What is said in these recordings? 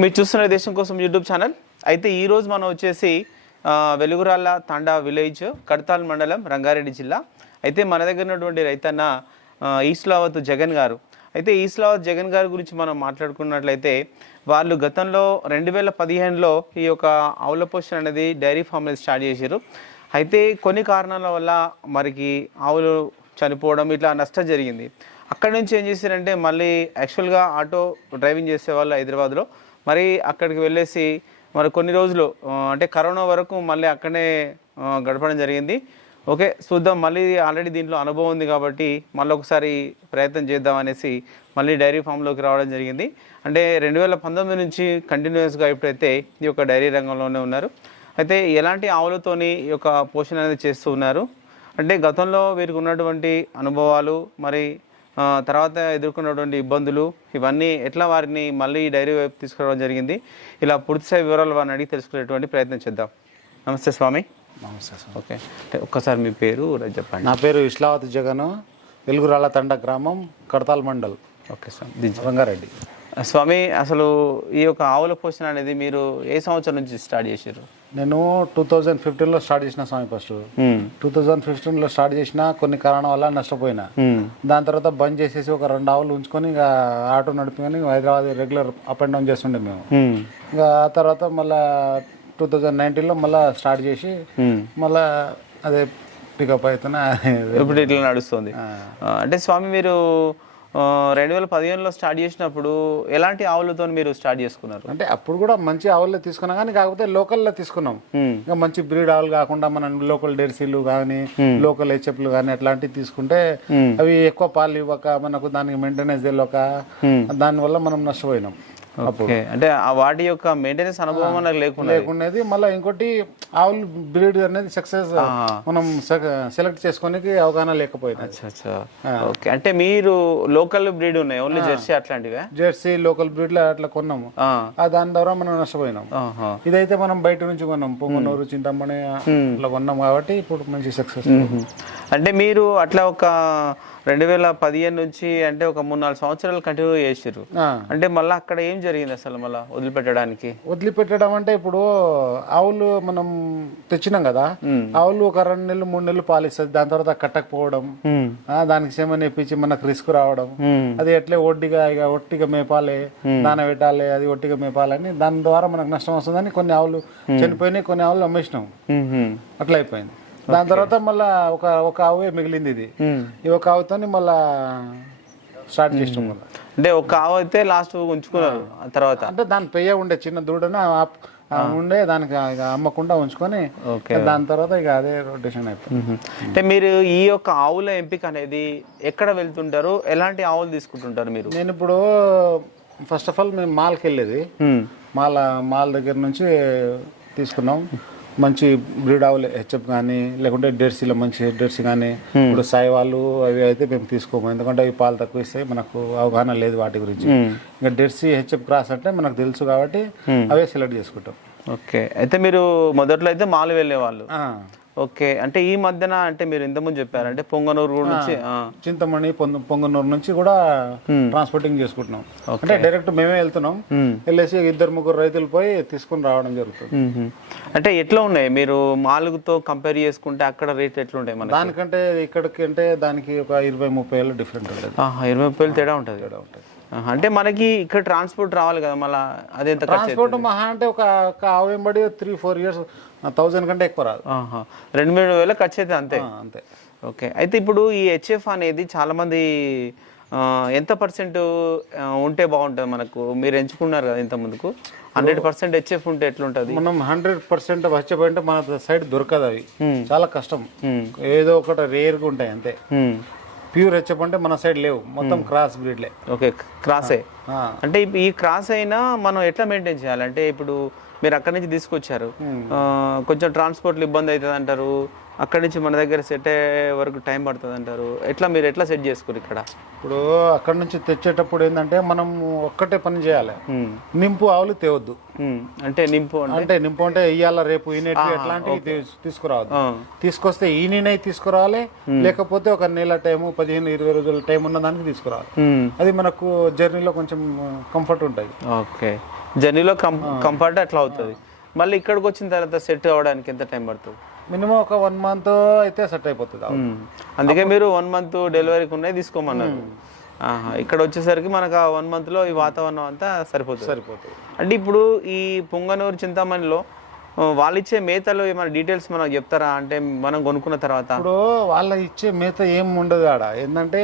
మీరు చూస్తున్న దేశం కోసం యూట్యూబ్ ఛానల్. అయితే ఈరోజు మనం వచ్చేసి వెలుగురాళ్ళ తాండా విలేజ్ కడతాల్ మండలం రంగారెడ్డి జిల్లా. అయితే మన దగ్గర ఉన్నటువంటి రైతన్న ఈస్లావత్ జగన్ గారు. అయితే ఈస్లావత్ జగన్ గారి గురించి మనం మాట్లాడుకున్నట్లయితే వాళ్ళు గతంలో రెండు వేల పదిహేనులో ఈ యొక్క ఆవుల పోషణ అనేది డైరీ ఫామ్ స్టార్ట్ చేశారు. అయితే కొన్ని కారణాల వల్ల మరికి ఆవులు చనిపోవడం ఇట్లా నష్టం జరిగింది. అక్కడి నుంచి ఏం చేశారంటే మళ్ళీ యాక్చువల్గా ఆటో డ్రైవింగ్ చేసేవాళ్ళు హైదరాబాద్లో. మరి అక్కడికి వెళ్ళేసి మరి కొన్ని రోజులు అంటే కరోనా వరకు మళ్ళీ అక్కడనే గడపడం జరిగింది. ఓకే చూద్దాం. మళ్ళీ ఆల్రెడీ దీంట్లో అనుభవం ఉంది కాబట్టి మళ్ళీ ఒకసారి ప్రయత్నం చేద్దాం అనేసి మళ్ళీ డైరీ ఫామ్లోకి రావడం జరిగింది. అంటే రెండు వేల పంతొమ్మిది నుంచి కంటిన్యూస్గా ఇప్పుడైతే ఈ యొక్క డైరీ రంగంలోనే ఉన్నారు. అయితే ఎలాంటి ఆవులతోని ఈ యొక్క పోషణ అనేది చేస్తూ ఉన్నారు? అంటే గతంలో వీరికి ఉన్నటువంటి అనుభవాలు మరి తర్వాత ఎదుర్కొన్నటువంటి ఇబ్బందులు ఇవన్నీ ఎట్లా వారిని మళ్ళీ డైరీ వైపు తీసుకురావడం జరిగింది? ఇలా పూర్తిస్థాయి వివరాలు వారిని అడిగి తెలుసుకునేటువంటి ప్రయత్నం చేద్దాం. నమస్తే స్వామి. నమస్తే సార్ ఓకే. అంటే ఒక్కసారి మీ పేరు చెప్పండి. నా పేరు విశ్లావతి జగన్ వెలుగురాళ్ళ తండ గ్రామం కడతాల్ మండల్. ఓకే స్వామి. దించు రంగారెడ్డి. స్వామి అసలు ఈ యొక్క ఆవుల పోషణ అనేది మీరు ఏ సంవత్సరం నుంచి స్టార్ట్ చేశారు నేను టూ థౌజండ్ ఫిఫ్టీన్లో స్టార్ట్ చేసిన స్వామి ఫస్ట్ మ్మ్. టూ థౌజండ్ ఫిఫ్టీన్లో స్టార్ట్ చేసిన కొన్ని కారణాల వల్ల నష్టపోయినా మ్మ్. దాని తర్వాత బంద్ చేసేసి ఒక రెండు ఆవులు ఉంచుకొని ఇక auto నడుపుకొని Hyderabad regular up and down చేస్తుండే మేము మ్మ్. ఇంకా ఆ తర్వాత మళ్ళా టూ థౌజండ్ నైన్టీన్లో మళ్ళీ స్టార్ట్ చేసి. మళ్ళా అదే పికప్ అవుతున్నా ఇప్పుడు ఇట్లా నడుస్తుంది అంటే స్వామి మీరు రెండు వేల పదిహేనులో స్టార్ట్ చేసినప్పుడు ఎలాంటి ఆవులతో మీరు స్టార్ట్ చేసుకున్నారు? అంటే అప్పుడు కూడా మంచి ఆవులే తీసుకున్నాం కానీ కాకపోతే లోకల్లో తీసుకున్నాం. ఇంకా మంచి బ్రీడ్ ఆవులు కాకుండా మనం లోకల్ డెర్సీలు కానీ లోకల్ హెచ్ఎఫ్లు కానీ అట్లాంటివి తీసుకుంటే అవి ఎక్కువ పాలు ఇవ్వక మనకు దానికి మెయింటెనెన్స్ తెలియక దానివల్ల మనం నష్టపోయినాం. అంటే ఆ వాటి యొక్క మెయింటెనెన్స్ అనుభవం మనకు లేకుండా లేకునేది మళ్ళీ ఇంకోటి ఆవులు బ్రీడ్ అనేది సక్సెస్ మనం సెలెక్ట్ చేసుకోనికి అవగాహన అచ్చా ఓకే అంటే మీరు లోకల్ బ్రీడ్ ఉన్నాయి ఓన్లీ జెర్సీ అట్లాంటివే? జెర్సీ లోకల్ బ్రీడ్లో అట్లా కొన్నాము. ఆ, దాని ద్వారా మనం నష్టపోయినాం. ఇదైతే మనం బయట నుంచి కొన్నాం పొంగనూరు చింతమణి అట్లా కొన్నాం కాబట్టి ఇప్పుడు మంచి సక్సెస్. అంటే మీరు అట్లా ఒక రెండు వేల పదిహేను నుంచి అంటే ఒక మూడు నాలుగు సంవత్సరాలు కంటిన్యూ చేసారు అంటే మళ్ళీ అక్కడ ఏం జరిగింది అసలు మళ్ళీ వదిలిపెట్టడానికి? వదిలిపెట్టడం అంటే ఇప్పుడు ఆవులు మనం తెచ్చినాం కదా ఆవులు ఒక రెండు నెలలు మూడు నెలలు పాలిస్తుంది దాని తర్వాత కట్టకపోవడం దానికి సేమని ఇప్పించి మనకు రిస్క్ రావడం. అది ఎట్లే ఒడ్డిగా ఇక ఒట్టిగా మేపాలి దాన పెట్టాలి అది ఒట్టిగా మేపాలని దాని ద్వారా మనకు నష్టం వస్తుందని కొన్ని ఆవులు చనిపోయినాయి కొన్ని ఆవులు అమ్మేసినాం. మ్మ్. అట్లా అయిపోయింది. దాని తర్వాత మళ్ళా ఒక ఒక ఆవే మిగిలింది ఇది. ఈ ఒక ఆవుతోని మళ్ళా స్టార్ట్ చేసినాం మళ్ళా. అంటే ఒక ఆవు అయితే లాస్ట్ ఉంచుకున్నారు ఆ. తర్వాత? అంటే దాని పెయ్య ఉండే చిన్న దూడన ఉండే దానికి ఇక అమ్మకుండా ఉంచుకొని ఓకే. దాని తర్వాత ఇక అదే రొటేషన్ అయిపోయింది. అంటే మీరు ఈ యొక్క ఆవుల ఎంపిక అనేది ఎక్కడ వెళ్తుంటారు? ఎలాంటి ఆవులు తీసుకుంటుంటారు మీరు? నేను ఇప్పుడు ఫస్ట్ ఆఫ్ ఆల్ మేము మాల్కి వెళ్ళేది. మాల్ మాల్ దగ్గర నుంచి తీసుకున్నాం. మంచి బ్రీడ్ ఆవులు హెచ్ఎఫ్ కానీ లేకుంటే డెర్సీలో మంచి డెర్సీ కానీ ఇప్పుడు సాయి వాళ్ళు అవి అయితే మేము తీసుకోము. ఎందుకంటే అవి పాలు తక్కువ ఇస్తాయి మనకు అవగాహన లేదు వాటి గురించి. ఇంకా డెర్సీ హెచ్ఎఫ్ క్రాస్ అంటే మనకు తెలుసు కాబట్టి అవే సెలెక్ట్ చేసుకుంటాం. ఓకే. అయితే మీరు మొదట్లో అయితే మాలు వెళ్ళేవాళ్ళు. ఆ. ఓకే. అంటే ఈ మధ్యన అంటే మీరు ఇంతకుముందు చెప్పారు. అంటే పొంగనూరు నుంచి. చింతమణి పొంగ పొంగనూరు నుంచి కూడా ట్రాన్స్పోర్టింగ్ చేసుకుంటున్నాం. అంటే డైరెక్ట్ మేమే వెళ్తున్నాం. వెళ్ళేసి ఇద్దరు ముగ్గురు రైతులు పోయి తీసుకుని రావడం జరుగుతుంది. అంటే ఎట్లా ఉన్నాయి? మీరు మాలుగుతో కంపేర్ చేసుకుంటే అక్కడ రేట్ ఎట్లా ఉంటాయి దానికంటే ఇక్కడికి అంటే దానికి ఒక ఇరవై ముప్పై ఏళ్ళు డిఫరెంట్ ఉంటుంది. ఇరవై ముప్పై వేలు తేడా ఉంటుంది. ఉంటుంది. ఆహా, అంటే మనకి ఇక్కడ ట్రాన్స్పోర్ట్ రావాలి కదా మళ్ళీ అది ట్రాన్స్పోర్ట్ మహా అంటే ఒక వెంబడి త్రీ ఫోర్ ఇయర్స్ థౌజండ్ కంటే ఎక్కువ రాదు. రెండు మూడు వేల ఖర్చు అయితే అంతే? అంతే. ఓకే అయితే ఇప్పుడు ఈ హెచ్ఎఫ్ అనేది చాలా మంది ఆ, ఎంత పర్సెంట్ ఉంటే బాగుంటుంది మనకు? మీరు ఎంచుకున్నారు కదా ఇంత ముందుకు. హండ్రెడ్ పర్సెంట్ హెచ్ఎఫ్ ఉంటే ఎట్లుంటుంది? మనం హండ్రెడ్ పర్సెంట్ వచ్చేపోయింటే మన సైడ్ దొరకదు అవి. చాలా కష్టం. ఏదో ఒకటి రేర్గా ఉంటాయి అంతే. ప్యూర్ హెచ్చప్ అంటే మన సైడ్ లేవు. మొత్తం క్రాస్ బ్రీడ్లే. ఓకే క్రాసే. అంటే ఈ క్రాస్ అయినా మనం ఎట్లా మెయింటైన్ చేయాలి? అంటే ఇప్పుడు మీరు అక్కడి నుంచి తీసుకొచ్చారు. కొంచెం ట్రాన్స్పోర్ట్లో ఇబ్బంది అవుతుంది అంటారు అక్కడి నుంచి మన దగ్గర సెట్ అయ్యే వరకు టైం పడుతుంది అంటారు ఎట్లా మీరు ఎట్లా సెట్ చేసుకోరు ఇక్కడ? ఇప్పుడు అక్కడ నుంచి తెచ్చేటప్పుడు ఏంటంటే మనం ఒక్కటే పని చేయాలి. నింపు ఆవులు తేవద్దు. అంటే నింపు అంటే? నింపు అంటే ఇయ్యాల రేపు ఈనేటి ఎట్లాంటివి తీస్- తీసుకురావద్దు. తీసుకొస్తే ఈయనై తీసుకురావాలి. లేకపోతే ఒక నెల టైము పదిహేను ఇరవై రోజుల టైం ఉన్న దానికి తీసుకురావాలి అది మనకు జర్నీలో కొంచెం కంఫర్ట్ ఉంటుంది. ఓకే. జర్నీలో కంఫర్ట్ అట్లా అవుతుంది. మళ్ళీ ఇక్కడికి వచ్చిన తర్వాత సెట్ అవ్వడానికి ఎంత టైం పడుతుంది? మినిమం ఒక వన్ మంత్ అయితే సెట్ అయిపోతుంది అందుకే మీరు వన్ మంత్ డెలివరీకి ఉన్నాయి తీసుకోమన్నారు. ఇక్కడ వచ్చేసరికి మనకు ఆ వన్ మంత్లో ఈ వాతావరణం అంతా సరిపోతుంది. సరిపోతుంది. అంటే ఇప్పుడు ఈ పొంగనూరు చింతామణిలో వాళ్ళు ఇచ్చే మేతలు ఏమైనా డీటెయిల్స్ మనకు చెప్తారా? అంటే మనం కొనుక్కున్న తర్వాత. ఇప్పుడు వాళ్ళ ఇచ్చే మేత ఏం ఉండదు ఆడ. ఏంటంటే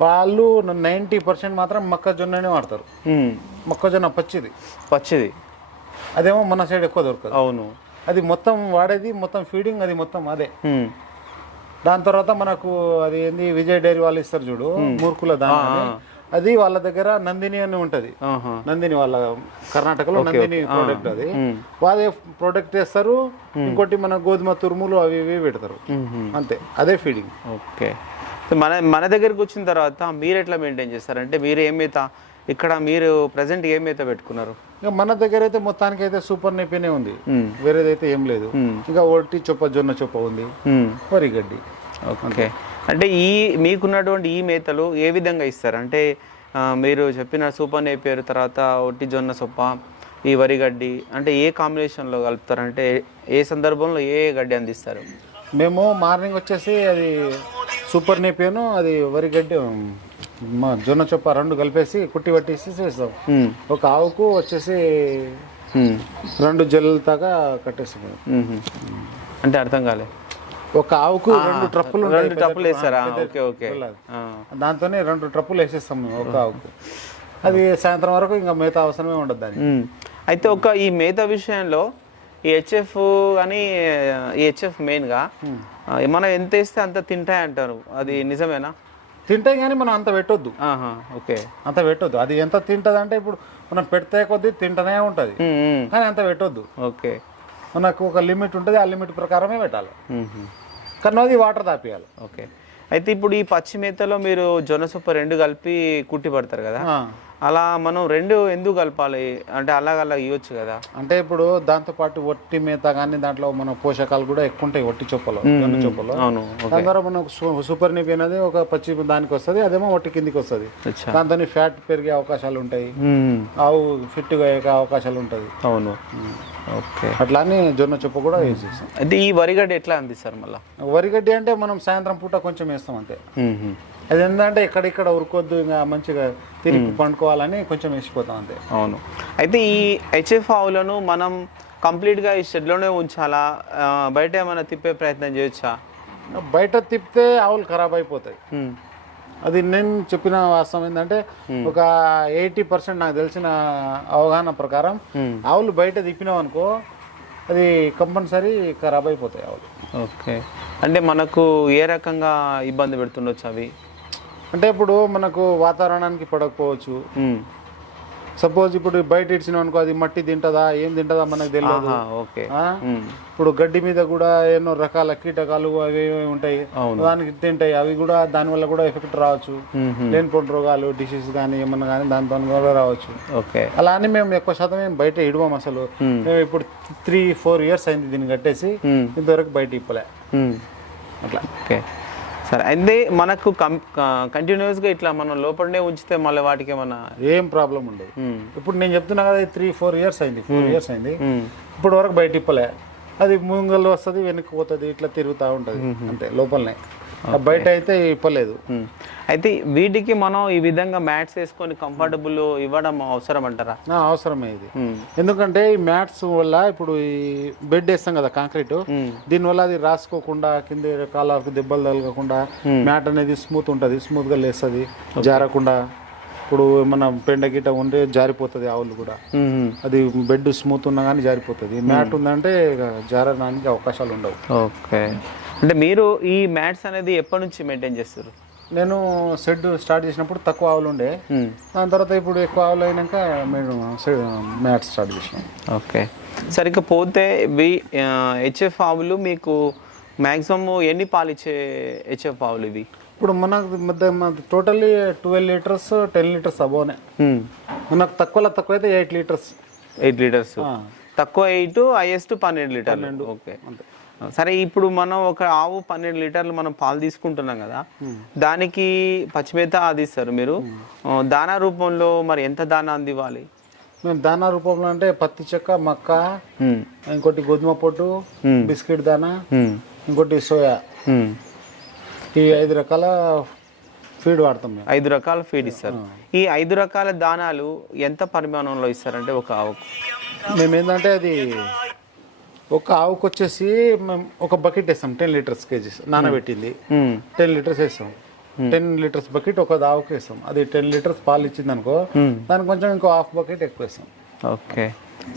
వాళ్ళు నైంటీ పర్సెంట్ మాత్రం మొక్కజొన్ననే వాడతారు. మొక్కజొన్న పచ్చిది. పచ్చిది. అదేమో మన సైడ్ ఎక్కువ దొరకదు. అవును. అది మొత్తం వాడేది మొత్తం ఫీడింగ్ అది మొత్తం అదే. దాని తర్వాత మనకు అది ఏంది విజయ్ డైరీ వాళ్ళు ఇస్తారు చూడు మూర్ఖుల దాని అది వాళ్ళ దగ్గర నందిని అని ఉంటది. నందిని వాళ్ళ కర్ణాటకలో నందిని ప్రోడక్ట్ అది. వాళ్ళే ప్రోడక్ట్ వేస్తారు ఇంకోటి మన గోధుమ తురుములు అవి ఇవి పెడతారు. అంతే. అదే ఫీడింగ్ ఓకే. సో మన మన దగ్గరికి వచ్చిన తర్వాత మీరు ఎట్లా మెయింటైన్ చేస్తారు? అంటే మీరు ఏం ఇక్కడ మీరు ప్రజెంట్ ఏం మేత పెట్టుకున్నారు? ఇంకా మన దగ్గర అయితే మొత్తానికి అయితే సూపర్ నెపినే ఉంది. ఉమ్, వేరేదైతే ఏం లేదు. ఉమ్, ఇంకా ఒట్టి చొప్ప జొన్న చొప్ప ఉంది. ఉమ్. వరి గడ్డి. ఓకే అంటే ఈ మీకున్నటువంటి ఈ మేతలు ఏ విధంగా ఇస్తారు? అంటే మీరు చెప్పిన సూపర్ నేపేరు తర్వాత ఒట్టి జొన్న సొప్ప ఈ వరి గడ్డి అంటే ఏ కాంబినేషన్లో కలుపుతారు? అంటే ఏ సందర్భంలో ఏ గడ్డి అందిస్తారు? మేము మార్నింగ్ వచ్చేసి అది సూపర్ నేపియను అది వరి గడ్డి మా జొన్న చొప్ప రెండు కలిపేసి కుట్టి పట్టేసి చేస్తాం. ఒక ఆవుకు వచ్చేసి రెండు జల్లుల దాకా కట్టేస్తాం. అంటే అర్థం కాలే. ఒక ఆవుకు రెండు ట్రప్పులు. రెండు డబ్బులు వేస్తారా ఓకే ఓకే. దాంతోనే రెండు ట్రప్పులు వేసేస్తాం మేము ఒక ఆవుకు. అది సాయంత్రం వరకు ఇంకా మిగతా అవసరమే ఉండదు ఉమ్. అయితే ఒక ఈ మేత విషయంలో ఈ హెచ్ఎఫ్ కానీ ఈ హెచ్ఎఫ్ మెయిన్గా మనం ఎంత వేస్తే అంత తింటాయి అంటారు అది నిజమేనా? తింటాయి కానీ మనం అంత పెట్టొద్దు. ఓకే. అంత పెట్టొద్దు. అది ఎంత తింటది అంటే ఇప్పుడు మనం పెడితే కొద్దీ తింటనే ఉంటుంది. ఉమ్, ఉమ్, కానీ అంత పెట్టొద్దు. ఓకే. మనకు ఒక లిమిట్ ఉంటుంది ఆ లిమిట్ ప్రకారమే పెట్టాలి. ఉమ్, కానీ అది వాటర్ తాపియాలి. ఓకే. అయితే ఇప్పుడు ఈ పచ్చి మేతలో మీరు జొన్న సొప్ప రెండు కలిపి కుట్టి పడతారు కదా. అలా మనం రెండు ఎందుకు కలపాలి? అంటే అలాగ అలా ఇవ్వచ్చు కదా. అంటే ఇప్పుడు దాంతో పాటు ఒట్టి మేత కానీ దాంట్లో మన పోషకాలు కూడా ఎక్కువ ఉంటాయి ఒట్టి చొప్పలో జొన్న చొప్పలో. అవును దాని ద్వారా మనకు సు- సూపర్ నిపి అనేది ఒక పచ్చి దానికి వస్తుంది అదేమో ఒట్టి కిందికి వస్తుంది. దాంతో ఫ్యాట్ పెరిగే అవకాశాలు ఉంటాయి. ఆవు ఫిట్గా అయ్యే అవకాశాలు ఉంటుంది. అవును. ఓకే. అట్లా అని జొన్న చొప్ప కూడా యూజ్ చేస్తాం. అయితే ఈ వరిగడ్డ ఎట్లా అందిస్తారు మళ్ళా? వరిగడ్డి అంటే మనం సాయంత్రం పూట కొంచెం వేస్తాం అంతే. అది ఏంటంటే ఎక్కడిక్కడ ఉరుకొద్దు ఇంకా మంచిగా తిరిగి పండుకోవాలని కొంచెం వేసిపోతాం అంతే. అవును. అయితే ఈ హెచ్ఎఫ్ ఆవులను మనం కంప్లీట్గా ఈ షెడ్లోనే ఉంచాలా? బయట ఏమైనా తిప్పే ప్రయత్నం చేయొచ్చా? బయట తిప్పితే ఆవులు ఖరాబ్ అయిపోతాయి. అది నేను చెప్పిన వాస్తవం ఏంటంటే ఒక ఎయిటీ పర్సెంట్ నాకు తెలిసిన అవగాహన ప్రకారం ఆవులు బయట తిప్పినాం అనుకో అది కంపల్సరీ ఖరాబ్ అయిపోతాయి ఆవులు. ఓకే. అంటే మనకు ఏ రకంగా ఇబ్బంది పెడుతుండొచ్చు అవి? అంటే ఇప్పుడు మనకు వాతావరణానికి పడకపోవచ్చు. సపోజ్ ఇప్పుడు బయట ఇచ్చినాం అనుకో అది మట్టి తింటదా ఏం తింటదా మనకు తెలియదు ఓకే. ఇప్పుడు గడ్డి మీద కూడా ఎన్నో రకాల కీటకాలు అవి ఉంటాయి. దానికి తింటాయి. అవి కూడా దానివల్ల కూడా ఎఫెక్ట్ రావచ్చు. లేనిపోయిన రోగాలు డిసీజ్ కానీ ఏమన్నా కానీ దానితో కూడా రావచ్చు. ఓకే. అలా అని మేము ఎక్కువ శాతం ఏం బయట ఇడవం అసలు. మేము ఇప్పుడు త్రీ ఫోర్ ఇయర్స్ అయింది దీన్ని కట్టేసి. ఇంతవరకు బయట ఇప్పలే. అట్లా. ఓకే. సరే అయితే మనకు కంటిన్యూస్గా ఇట్లా మనం లోపలనే ఉంచితే మళ్ళీ వాటికి ఏమన్నా ఏం ప్రాబ్లం ఉండదు. ఇప్పుడు నేను చెప్తున్నా కదా త్రీ ఫోర్ ఇయర్స్ అయింది ఫోర్ ఇయర్స్ అయింది. ఇప్పుడు వరకు బయట ఇప్పలే అది ముంగల్ వస్తుంది వెనక్కి పోతుంది ఇట్లా తిరుగుతూ ఉంటుంది. అంతే లోపలనే. బయట అయితే ఇప్పలేదు ఉమ్. అయితే వీటికి మనం ఈ విధంగా మ్యాట్స్ వేసుకొని కంఫర్టబుల్ ఇవ్వడం అవసరం అంటారా? అవసరమే ఇది. ఉమ్, ఎందుకంటే ఈ మ్యాట్స్ వల్ల ఇప్పుడు ఈ బెడ్ వేస్తాం కదా కాంక్రీట్. ఉమ్, దీనివల్ల అది రాసుకోకుండా కింద కాళ్ళకు దెబ్బలు తగలకుండా మ్యాట్ అనేది స్మూత్ ఉంటుంది స్మూత్గా లేస్తుంది జారకుండా. ఇప్పుడు ఏమన్నా పెండ గిట్ట ఉంటే జారిపోతుంది ఆవులు కూడా. అది బెడ్ స్మూత్ ఉన్నా కానీ జారిపోతుంది. మ్యాట్ ఉందంటే జారడానికి అవకాశాలు ఉండవు. ఓకే అంటే మీరు ఈ మ్యాట్స్ అనేది ఎప్పటి నుంచి మెయింటైన్ చేస్తారు? నేను షెడ్ స్టార్ట్ చేసినప్పుడు తక్కువ ఆవులు ఉండే. మ్మ్. దాని తర్వాత ఇప్పుడు ఎక్కువ ఆవులు అయినాక మేము మ్యాట్ స్టార్ట్ చేసినాం. ఓకే. సరే ఇక పోతే ఇవి హెచ్ఎఫ్ ఆవులు మీకు మ్యాక్సిమం ఎన్ని పాలు ఇచ్చే హెచ్ఎఫ్ ఆవులు ఇవి? ఇప్పుడు మనకు totally twelve litres ten litres అబోనే. మనకు తక్కువలో తక్కువ అయితే ఎయిట్ లీటర్స్. Eight litres. తక్కువ ఎయిట్ హైయెస్ట్ పన్నెండు లీటర్లు. ఓకే. సరే ఇప్పుడు మనం ఒక ఆవు పన్నెండు లీటర్లు మనం పాలు తీసుకుంటున్నాం కదా దానికి పచ్చిమేత అది ఇస్తారు మీరు. దానా రూపంలో మరి ఎంత దానా అందివ్వాలి? మేము దానా రూపంలో అంటే పత్తి చెక్క మక్క. ఇంకోటి గోధుమ పొట్టు బిస్కెట్ దానా. ఇంకోటి సోయా. ఈ ఐదు రకాల ఫీడ్ వాడతాం మేము. ఐదు రకాల ఫీడ్ ఇస్తారు. ఈ ఐదు రకాల దానాలు ఎంత పరిమాణంలో ఇస్తారంటే ఒక ఆవుకు? మేము ఏంటంటే అది ఒక ఆవుకు వచ్చేసి మేము ఒక బకెట్ వేస్తాం టెన్ లీటర్స్ కేజీస్ నానబెట్టింది. టెన్ లీటర్స్ వేస్తాం టెన్ లీటర్స్ బకెట్ ఒక ఆవుకి వేస్తాం అది టెన్ లీటర్స్ పాలు ఇచ్చింది అనుకో దానికి కొంచెం ఇంకో హాఫ్ బకెట్ ఎక్కువ వేస్తాం ఓకే.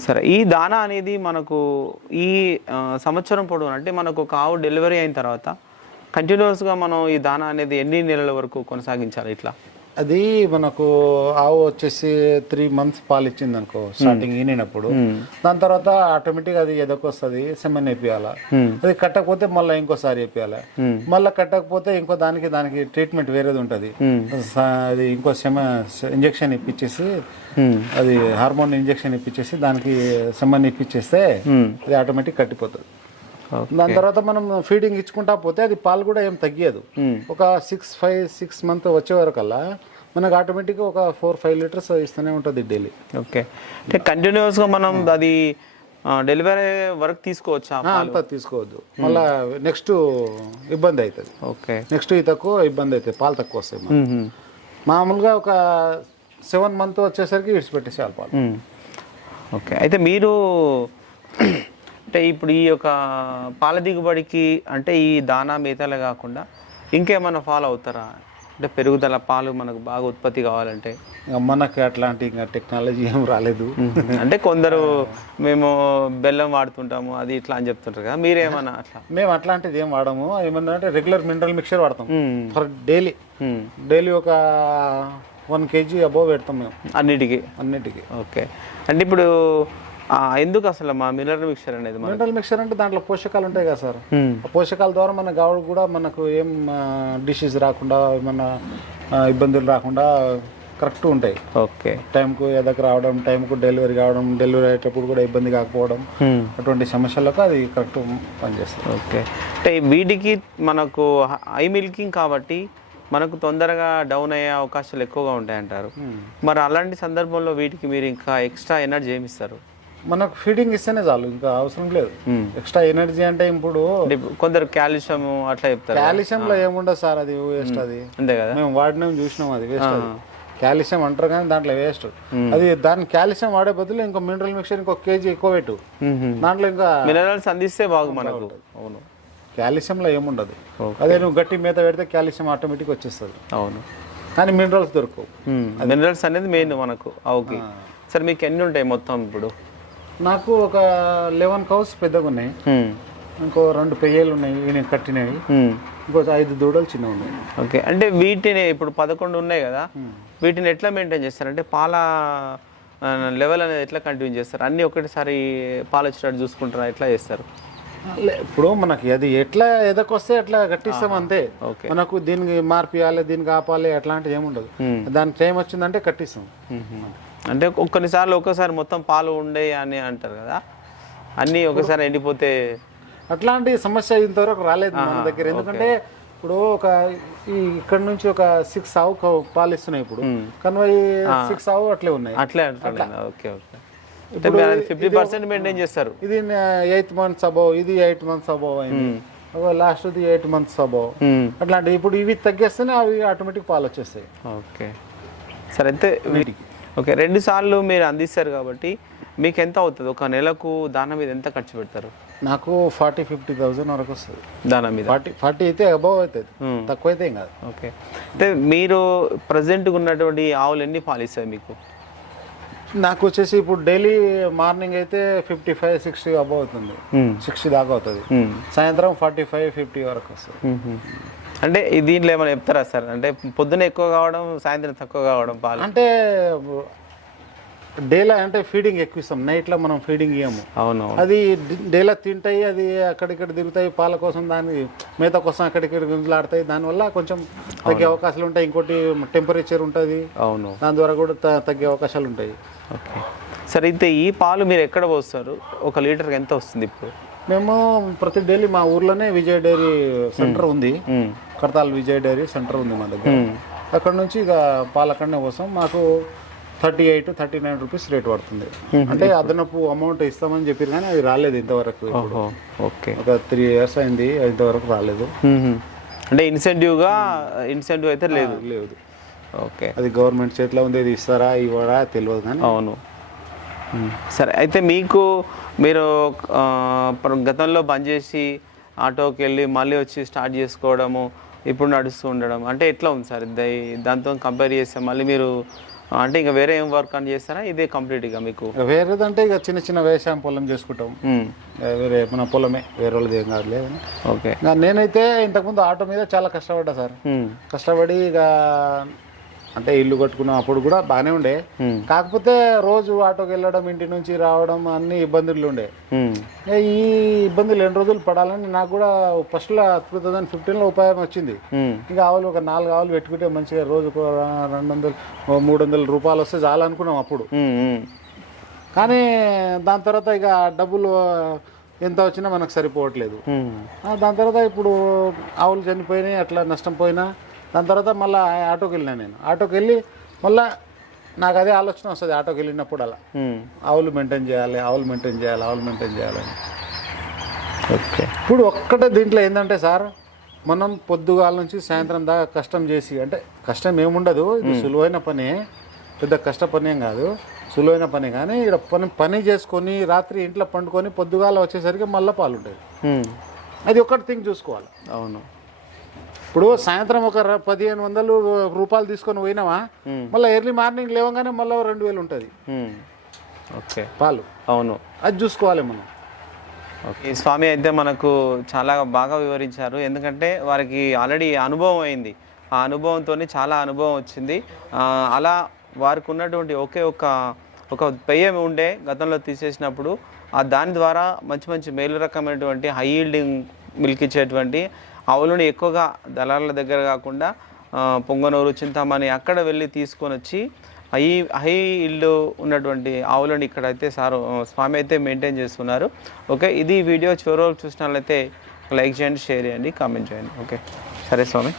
సరే ఈ దానా అనేది మనకు ఈ సంవత్సరం పొడవు అంటే మనకు ఒక ఆవు డెలివరీ అయిన తర్వాత కంటిన్యూస్గా మనం ఈ దానా అనేది ఎన్ని నెలల వరకు కొనసాగించాలి ఇట్లా? అది మనకు ఆవు వచ్చేసి త్రీ మంత్స్ పాలు ఇచ్చింది అనుకో స్టార్టింగ్ ఈనినప్పుడు. దాని తర్వాత ఆటోమేటిక్ అది ఎదకొస్తుంది సెమెన్ వేపియాల. అది కట్టకపోతే మళ్ళీ ఇంకోసారి వేపియాలి. మళ్ళీ కట్టకపోతే ఇంకో దానికి దానికి ట్రీట్మెంట్ వేరేది ఉంటుంది. అది ఇంకో సెమ ఇంజెక్షన్ ఇప్పించేసి అది హార్మోన్ ఇంజెక్షన్ ఇప్పించేసి దానికి సెమ్మన్ ఇప్పించేస్తే అది ఆటోమేటిక్ కట్టిపోతుంది. దాని తర్వాత మనం ఫీడింగ్ ఇచ్చుకుంటా పోతే అది పాలు కూడా ఏం తగ్గియదు. ఒక సిక్స్ ఫైవ్ సిక్స్ మంత్ వచ్చే వరకల్లా మనకు ఆటోమేటిక్గా ఒక ఫోర్ ఫైవ్ లీటర్స్ ఇస్తూనే ఉంటుంది డైలీ ఓకే అంటే కంటిన్యూస్గా మనం అది డెలివరీ వరకు తీసుకోవచ్చా అంతా తీసుకోవద్దు. మళ్ళా నెక్స్ట్ ఇబ్బంది అవుతుంది ఓకే నెక్స్ట్ ఈ తక్కువ ఇబ్బంది అవుతుంది పాలు తక్కువ వస్తాయి. మామూలుగా ఒక సెవెన్ మంత్ వచ్చేసరికి ఇడిచిపెట్టేసేయాలి పాలు. ఓకే అయితే మీరు అంటే ఇప్పుడు ఈ యొక్క పాల దిగుబడికి అంటే ఈ దానా మేతలే కాకుండా ఇంకేమైనా ఫాలో అవుతారా? అంటే పెరుగుదల పాలు మనకు బాగా ఉత్పత్తి కావాలంటే. ఇంకా మనకి అట్లాంటి ఇంకా టెక్నాలజీ ఏం రాలేదు. అంటే కొందరు మేము బెల్లం వాడుతుంటాము అది ఇట్లా అని చెప్తుంటారు కదా. మీరేమన్నా అట్లా? మేము అట్లాంటిది ఏం వాడము. ఏమన్నా అంటే రెగ్యులర్ మినరల్ మిక్చర్ వాడతాం. For daily. డైలీ ఒక వన్ కేజీ అబోవ్ పెడతాం మేము. అన్నిటికీ? అన్నిటికీ. ఓకే. అంటే ఇప్పుడు ఎందుకు అసలు మా మినరల్ మిక్చర్ అనేది మన మినరల్ మిక్చర్ అంటే దాంట్లో పోషకాలు ఉంటాయి కదా సార్. పోషకాల ద్వారా మన గావుడు కూడా మనకు ఏం డిసీజ్ రాకుండా ఏమన్నా ఇబ్బందులు రాకుండా కరెక్ట్ ఉంటాయి. ఓకే. టైంకు ఎదకు రావడం టైంకు డెలివరీ కావడం డెలివరీ అయ్యేటప్పుడు కూడా ఇబ్బంది కాకపోవడం. అటువంటి సమస్యలకు అది కరెక్ట్ పనిచేస్తుంది. ఓకే. అంటే వీటికి మనకు హై మిల్కింగ్ కాబట్టి మనకు తొందరగా డౌన్ అయ్యే అవకాశాలు ఎక్కువగా ఉంటాయంటారు. మరి అలాంటి సందర్భంలో వీటికి మీరు ఇంకా ఎక్స్ట్రా ఎనర్జీ ఏమి ఇస్తారు? మనకు ఫీడింగ్ ఇస్తేనే చాలు ఇంకా అవసరం లేదు. ఎక్స్ట్రా ఎనర్జీ అంటే ఇప్పుడు కొందరు కాల్షియం అట్లా చెప్తారు కాల్షియంలో ఏముండదు సార్ అది వేస్ట్ అది. అంతే కదా. మేము వాడినాం చూసినాం అది వేస్ట్ అది. కాల్షియం అంటారు కానీ దాంట్లో వేస్ట్ అది దాని కాల్షియం వాడే బదులు ఇంకో మినరల్ మిక్చర్ ఇంకో కేజీ ఎక్కువ పెట్టు. దాంట్లో ఇంకా మినరల్స్ అందిస్తే బాగు మనకు. అవును. కాల్షియంలో ఏముండదు. అదే నువ్వు గట్టి మేత పెడితే కాల్షియం ఆటోమేటిక్ వచ్చేస్తుంది. అవును. కానీ మినరల్స్ దొరకవు. మినరల్స్ అనేది మెయిన్ మనకు. ఆవుకి సరే మీకు ఎన్ని ఉంటాయి మొత్తం ఇప్పుడు? నాకు ఒక లెవెన్ కౌస్ పెద్దగా ఉన్నాయి. ఇంకో రెండు పెయ్యలు ఉన్నాయి నేను కట్టినవి. ఇంకో ఐదు దూడలు చిన్నవి ఉన్నాయి. ఓకే. అంటే వీటిని ఇప్పుడు పదకొండు ఉన్నాయి కదా వీటిని ఎట్లా మెయింటైన్ చేస్తారు? అంటే పాల లెవెల్ అనేది ఎట్లా కంటిన్యూ చేస్తారు? అన్నీ ఒకటిసారి పాలు వచ్చేటట్టు చూసుకుంటారా? ఎట్లా చేస్తారు? ఇప్పుడు మనకి అది ఎట్లా ఎదకొస్తే అట్లా కట్టిస్తాం అంతే. మనకు దీనికి మార్పియాలి దీనికి ఆపాలి అట్లాంటిది ఏముండదు దానికి టైం వచ్చిందంటే కట్టిస్తాం. అంటే కొన్నిసార్లు ఒక్కసారి మొత్తం పాలు ఉండే అని అంటారు కదా? అన్నీ ఒకసారి ఎండిపోతే అట్లాంటి సమస్య ఇంతవరకు రాలేదు మన దగ్గర. ఎందుకంటే ఇప్పుడు ఒక ఈ ఇక్కడ నుంచి ఒక సిక్స్ ఆవు పాలు ఇస్తున్నాయి ఇప్పుడు. కన్వై సిక్స్ ఆవు అట్లే ఉన్నాయి. అట్లే ఓకే. ఫిఫ్టీ పర్సెంట్ మెయింటైన్ చేస్తారు. ఇది ఎయిత్ మంత్స్ అబోవ్ ఇది ఎయిట్ మంత్స్ అబోవ్ అయింది. Last the eight months above. అట్లాంటి ఇప్పుడు ఇవి తగ్గేస్తేనే అవి ఆటోమేటిక్ పాలు వచ్చేస్తాయి. ఓకే. సరే అయితే వీటికి. ఓకే రెండు సార్లు మీరు అందిస్తారు కాబట్టి మీకు ఎంత అవుతుంది? ఒక నెలకు దాని మీద ఎంత ఖర్చు పెడతారు? నాకు ఫార్టీ ఫిఫ్టీ థౌసండ్ వరకు వస్తుంది. దాని మీద? ఫార్టీ ఫార్టీ అయితే అబోవ్ అవుతుంది. Hmm. తక్కువ అయితే కాదు. ఓకే. అంటే మీరు ప్రజెంట్గా ఉన్నటువంటి ఆవులు ఎన్ని పాలు ఇస్తాయి మీకు? నాకు వచ్చేసి ఇప్పుడు డైలీ మార్నింగ్ అయితే ఫిఫ్టీ ఫైవ్ సిక్స్టీ అబోవ్ అవుతుంది. సిక్స్టీ దాకా అవుతుంది. సాయంత్రం ఫార్టీ ఫైవ్ ఫిఫ్టీ వరకు వస్తుంది. అంటే దీంట్లో ఏమైనా చెప్తారా సార్? అంటే పొద్దున ఎక్కువ కావడం సాయంత్రం తక్కువ కావడం పాలు. అంటే డేలా అంటే ఫీడింగ్ ఎక్కువ ఇస్తాం. నైట్లో మనం ఫీడింగ్ ఇవ్వము అవును అది డేలా తింటాయి అది అక్కడిక్కడ తిరుగుతాయి పాల కోసం దాని మేత కోసం అక్కడిక్కడ గుంజలాడతాయి దానివల్ల కొంచెం తగ్గే అవకాశాలు ఉంటాయి. ఇంకోటి టెంపరేచర్ ఉంటుంది. అవును. దాని ద్వారా కూడా తగ్గే అవకాశాలు ఉంటాయి. ఓకే. సరే అయితే ఈ పాలు మీరు ఎక్కడ పోస్తారు? ఒక లీటర్కి ఎంత వస్తుంది ఇప్పుడు? మేము ప్రతి డైలీ మా ఊర్లోనే విజయ్ డైరీ సెంటర్ ఉంది. కడతాల్ విజయ్ డైరీ సెంటర్ ఉంది మా దగ్గర. అక్కడ నుంచి ఇక పాలకన్నే కోసం మాకు thirty eight thirty nine rupees rate పడుతుంది. అంటే అదనపు అమౌంట్ ఇస్తామని చెప్పారు కానీ అది రాలేదు ఇంతవరకు ఓకే. ఒక త్రీ ఇయర్స్ అయింది ఇంతవరకు రాలేదు. అంటే ఇన్సెంటివ్గా ఇన్సెంటివ్ అయితే లేదు. లేదు. ఓకే. అది గవర్నమెంట్ చేతిలో ఉంది ఇది ఇస్తారా ఇవ్వరా తెలియదు కానీ. అవును. సరే అయితే మీకు మీరు గతంలో బంద్ చేసి ఆటోకి వెళ్ళి మళ్ళీ వచ్చి స్టార్ట్ చేసుకోవడము ఇప్పుడు నడుస్తూ ఉండడం అంటే ఎట్లా ఉంది సార్? దాంతో కంపేర్ చేస్తే మళ్ళీ మీరు అంటే ఇంకా వేరే ఏం వర్క్ అని చేస్తారా? ఇదే కంప్లీట్గా మీకు? వేరేదంటే ఇక చిన్న చిన్న వ్యవసాయం పొలం చేసుకుంటాం. వేరే మన పొలమే వేరే వాళ్ళది ఏం కాదు లేదు ఓకే. నేనైతే ఇంతకుముందు ఆటో మీద చాలా కష్టపడ్డా సార్. కష్టపడి ఇక అంటే ఇల్లు కట్టుకున్నాం అప్పుడు కూడా బాగానే ఉండే. కాకపోతే రోజు ఆటోకి వెళ్ళడం ఇంటి నుంచి రావడం అన్ని ఇబ్బందులు ఉండే. ఈ ఇబ్బందులు ఎన్ని రోజులు పడాలని నాకు కూడా ఫస్ట్లో టూ థౌజండ్ ఫిఫ్టీన్లో ఉపాయం వచ్చింది. ఇంకా ఆవులు ఒక నాలుగు ఆవులు పెట్టుకుంటే మంచిగా రోజుకు రెండు వందలు మూడు వందల రూపాయలు వస్తే చాలా అనుకున్నాం అప్పుడు. కానీ దాని తర్వాత ఇక డబ్బులు ఎంత వచ్చినా మనకు సరిపోవట్లేదు. దాని తర్వాత ఇప్పుడు ఆవులు చనిపోయినాయి అట్లా నష్టం పోయినా దాని తర్వాత మళ్ళీ ఆటోకి వెళ్ళినా నేను. ఆటోకి వెళ్ళి మళ్ళీ నాకు అదే ఆలోచన వస్తుంది ఆటోకి వెళ్ళినప్పుడు అలా. ఆవులు మెయింటైన్ చేయాలి ఆవులు మెయింటైన్ చేయాలి ఆవులు మెయింటైన్ చేయాలని ఓకే. ఇప్పుడు ఒక్కటే దీంట్లో ఏంటంటే సార్ మనం పొద్దుగాల నుంచి సాయంత్రం దాకా కష్టం చేసి అంటే కష్టం ఏముండదు ఇది సులువైన పనే పెద్ద కష్ట పని కాదు సులువైన పని కానీ ఇక్కడ పని పని చేసుకొని రాత్రి ఇంట్లో పండుకొని పొద్దుగాల వచ్చేసరికి మళ్ళీ పాలు ఉంటాయి మ్మ్. అది ఒక్కటి థింగ్ చూసుకోవాలి. అవును. ఇప్పుడు సాయంత్రం ఒక పదిహేను వందలు రూపాయలు తీసుకొని పోయినావా. మళ్ళీ ఎర్లీ మార్నింగ్ లేవగానే మళ్ళీ రెండు వేలు ఉంటుంది. ఓకే. పాలు. అవును. అది చూసుకోవాలి మనం. ఓకే. ఈ స్వామి అయితే మనకు చాలా బాగా వివరించారు. ఎందుకంటే వారికి ఆల్రెడీ అనుభవం అయింది. ఆ అనుభవంతో చాలా అనుభవం వచ్చింది. అలా వారికి ఉన్నటువంటి ఒకే ఒక ఒక పెయ్యం ఉండే గతంలో తీసేసినప్పుడు ఆ దాని ద్వారా మంచి మంచి మేలు రకమైనటువంటి హై ఈల్డింగ్ మిల్క్ ఇచ్చేటువంటి ఆవులను ఎక్కువగా దళాల దగ్గర కాకుండా పొంగనూరు చింతామణి అక్కడ వెళ్ళి తీసుకొని వచ్చి హై హై ఇల్లు ఉన్నటువంటి ఆవులను ఇక్కడైతే సారు స్వామి అయితే మెయింటైన్ చేస్తున్నారు. ఓకే ఇది వీడియో చివరి చూసిన చూసినట్లయితే లైక్ చేయండి షేర్ చేయండి కామెంట్ చేయండి. ఓకే సరే స్వామి.